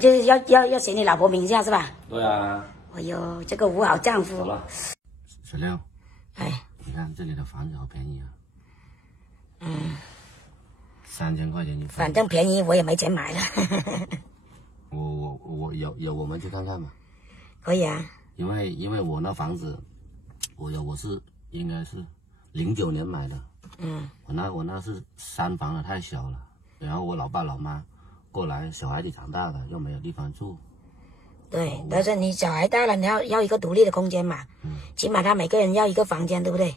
就是要写你老婆名下是吧？对啊。哎呦，这个五好丈夫。好了，小廖，哎，你看这里的房子好便宜啊。嗯。3000块钱一。反正便宜，我也没钱买了。我有我们去看看吧。可以啊。因为我那房子，我是应该是09年买的。嗯。我那是3房的，太小了。然后我老爸老妈过来，小孩子长大了又没有地方住。对，但是你小孩大了，你要一个独立的空间嘛。起码他每个人要一个房间，对不对？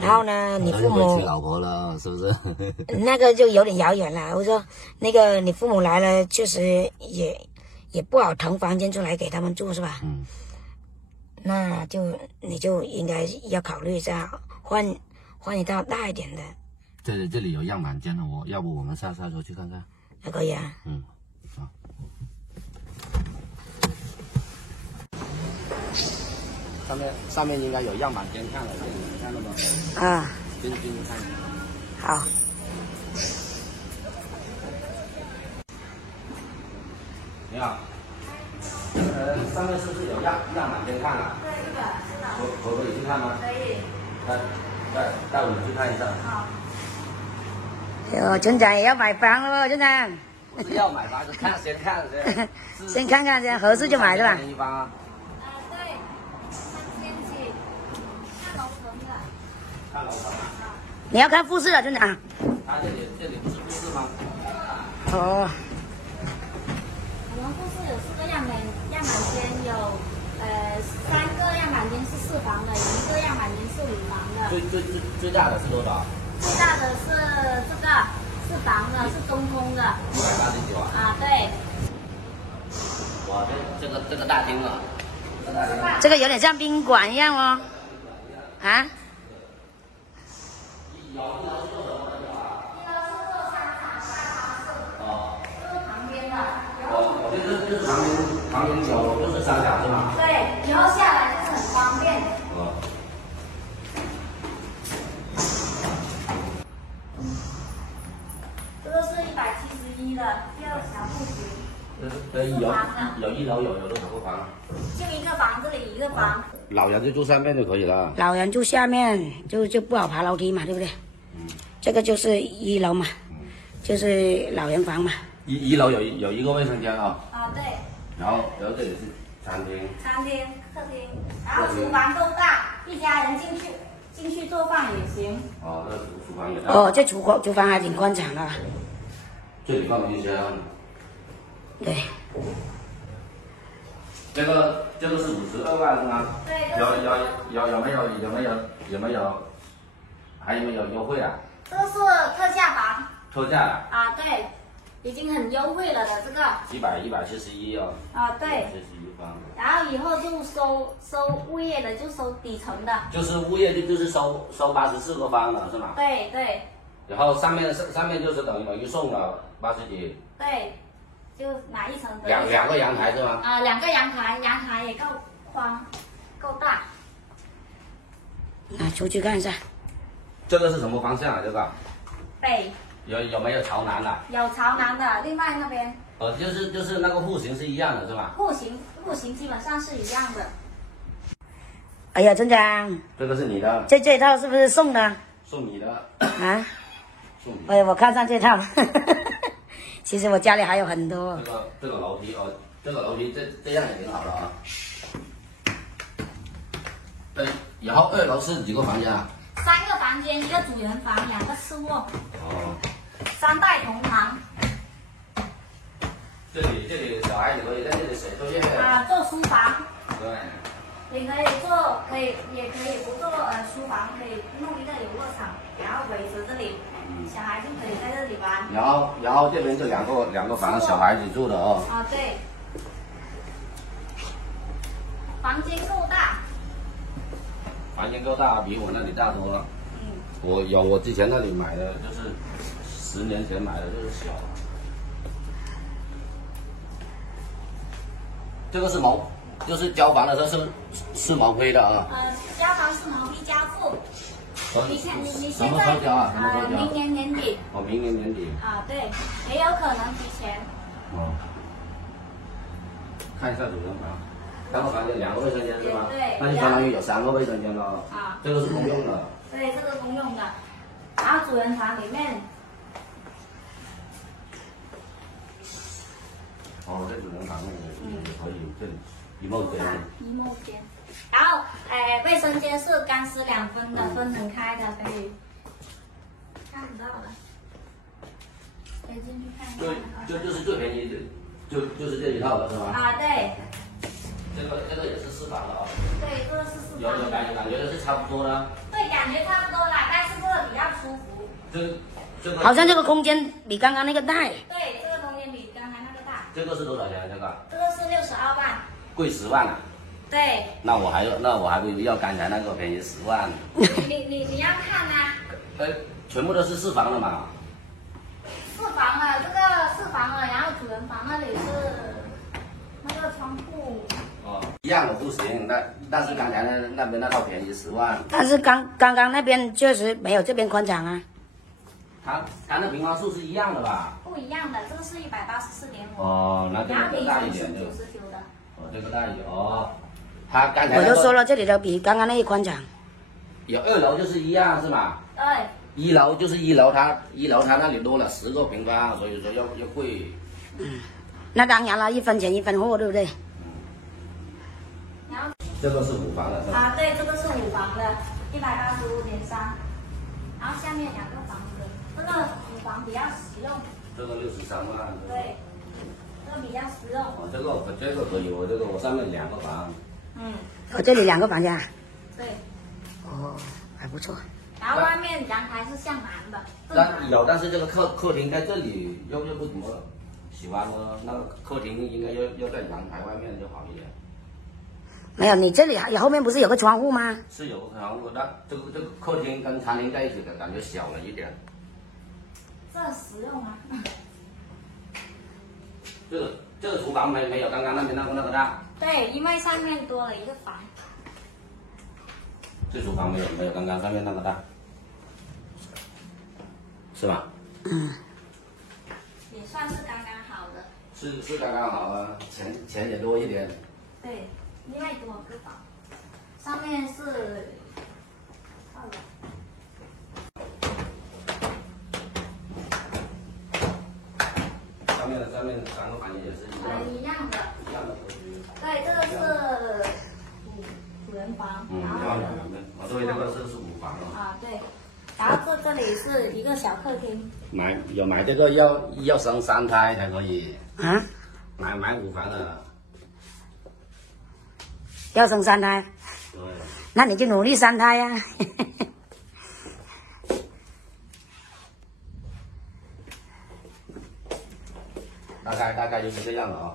然后呢，你父母娶老婆了，是不是？那个就有点遥远了。我说那个你父母来了，确实也不好腾房间出来给他们住，是吧？那你就应该要考虑一下，换一套大一点的。这里有样板间的，要不我们下车去看看？那可以啊。好。上面应该有样板间看了，你看到吗？啊。进去看一下。好。你好。上面是不是有样板间看了？对，是的。可以去看吗？可以。带我们去看一下。好。村长也要买房了，村长。不是要买房，是先看先看看，先合适就买是吧？对，3千起，看楼层的。看楼层啊。你要看复式的，村长。他这里不是复式吗？哦。我们复式有4个样板间，有3个样板间是4房的，1个样板间是5房的。最大的是多少？最大的是这个4房的，是中空的。189啊。啊，对。哇，这个大厅啊，这个有点像宾馆一样哦。啊？就是旁边有就是3角是吗？对，以后下来就是很方便。这个是171的第2小户型。有1楼有多少个房？就1个房，这里1个房。老人就住上面就可以了。老人住下面就不好爬楼梯嘛，对不对？这个就是1楼嘛，就是老人房嘛。1楼有1个卫生间啊。啊，对。然后这里是餐厅、客厅，然后厨房够大，一家人进去做饭也行。哦，这厨房也大。哦，这厨房还挺宽敞的。这里放冰箱。对。这个是52万是吗？对。有没有？还有没有优惠啊？这个是特价房。特价。啊，对。已经很优惠了的这个171哦。啊，对。171方。然后以后就收物业的，就收底层的。就是物业就是收84个方了是吗？对对。然后上面就是等于送了80几。对，就哪一层的。两个阳台是吗？啊，2个阳台也够宽，够大。出去看一下。这个是什么方向啊？这个？北。有没有朝南的？有朝南的，另外那边。就是那个户型是一样的是吧？户型基本上是一样的。哎呀，村长。这个是你的。这一套是不是送的？送你的。啊？送你。哎呀，我看上这套。其实我家里还有很多。这个楼梯哦，这个楼梯这样也挺好的啊。然后2楼是几个房间啊？3个房间，1个主人房，2个次卧。哦。3代同堂。这里小孩子可以在这里写作业。啊，做书房。对。也可以也可以不做书房，可以弄一个游乐场，然后围着这里，小孩就可以在这里玩。然后这边就两个房，小孩子住的哦。啊，对。房间够大。房间够大，比我那里大多了。我之前那里买的就是10年前买的，就是小。这个是就是交房的时候是毛坯的啊。交房是毛坯交付。你看你现在什么时候交啊？明年年底。哦，明年年底。啊，对，也有可能提前。哦。看一下主人房，3个房间2个卫生间是吧？对。那就相当于有3个卫生间了。啊。这个是公用的。对，这个公用的。然后主人房里面。哦，这主人房也可以，这里衣帽间。衣帽间。然后，卫生间是干湿2分的，分很开的，可以看不到的。可以进去看一下。就是最便宜的，就是这一套了，是吧？啊，对。这个也是4房的啊。对，这个是4房。有感觉是差不多的。对，感觉差不多啦，但是这个比较舒服。这个好像这个空间比刚刚那个大。对，这个空间比刚才那个大。这个是多少钱？这个？这个是62万。贵10万啊。对。那我还不如要刚才那个便宜10万。你要看啊。全部都是4房的嘛。4房了，这个4房了，然后主人房那里是那个窗户。哦，一样的不行，但是刚才那边那套便宜10万。但是刚刚那边确实没有这边宽敞啊。它那平方数是一样的吧？不一样的，这个是184.5。哦，那这个大一点就。90的。哦，这个大一点哦。他刚才我就说了，这里的比刚刚那个宽敞。有2楼就是一样是吗？对。1楼就是1楼，它那里多了10个平方，所以说要贵。那当然了，1分钱1分货，对不对？然后。这个是5房的是吧？啊，对，这个是5房的，185.3。然后下面2个房子，这个5房比较实用。这个63万。对。这个比较实用。哦，这个可以，我上面2个房。我这里2个房间啊。对。哦，还不错。然后外面阳台是向南的。但是这个客厅在这里又不怎么喜欢呢。那个客厅应该要在阳台外面就好一点。没有，你这里后面不是有个窗户吗？是有个窗户，但这个客厅跟餐厅在一起的感觉小了一点。这实用啊。这个厨房没有刚刚那边那个大。对，因为上面多了一个房。这厨房没有刚刚上面那个大，是吧？也算是刚刚好的。是刚刚好啊，钱也多一点。对，另外多个房，上面是上面3个房间也是一样的。一样的格局。对，这个是主人房。对，这个是5房了。啊，对。然后这里是一个小客厅。买这个要生3胎才可以。啊？买5房的。要生3胎？对。那你就努力3胎呀。大概就是这样了啊。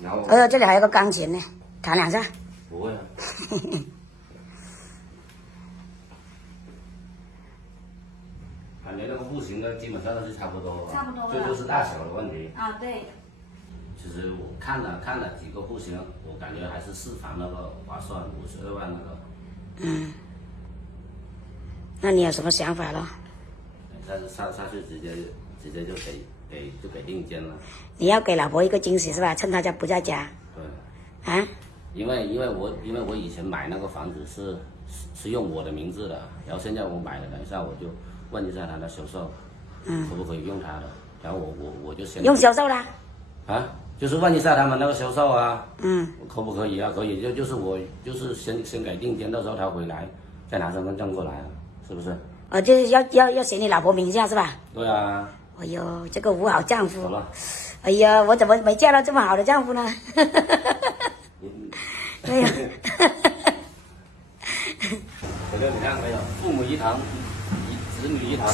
然后。这里还有个钢琴呢，弹2下。不会啊。感觉那个户型的基本上都是差不多。差不多。这就是大小的问题。啊，对。其实我看了几个户型，我感觉还是4房那个划算，52万那个。那你有什么想法了？下去直接就给定金了。你要给老婆一个惊喜是吧？趁她家不在家。对。啊？因为我以前买那个房子是用我的名字的，然后现在我买了，等一下我就问一下他的销售，可不可以用他的，然后我就先用销售啦。啊，就是问一下他们那个销售啊，可不可以啊？可以，就是我就是先给定金，到时候他回来再拿身份证过来啊，是不是？就是要写你老婆名下是吧？对啊。哎呦，这个5好丈夫。好了。哎呀，我怎么没嫁到这么好的丈夫呢？哎呀。我觉得你看没有，父母一疼，子女一疼。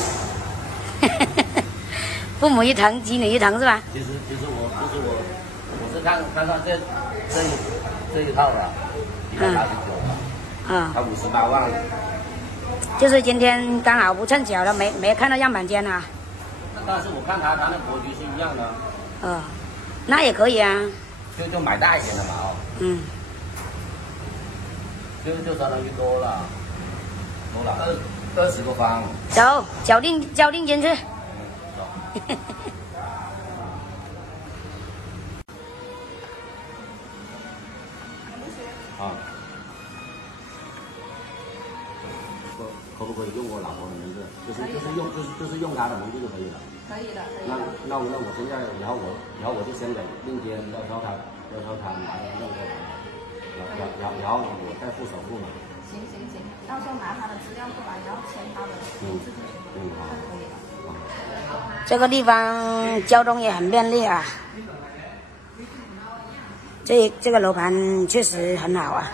父母一疼，子女一疼是吧？其实我是看上这一套的，189，他58万。就是今天刚好不趁巧了，没看到样板间啊。但是我看他那格局是一样的。那也可以啊。就买大一点的嘛就相当于多了20个方。走，交定金去。走。啊。可不可以用我老婆的名字？就是用她的名字就可以了。可以的，可以的。那我现在然后我就先给并肩，到时候他拿着弄过来，然后我再付首付嘛。行，到时候拿他的资料过来，然后签他的名字就行。好，可以了。这个地方交通也很便利啊，这个楼盘确实很好啊。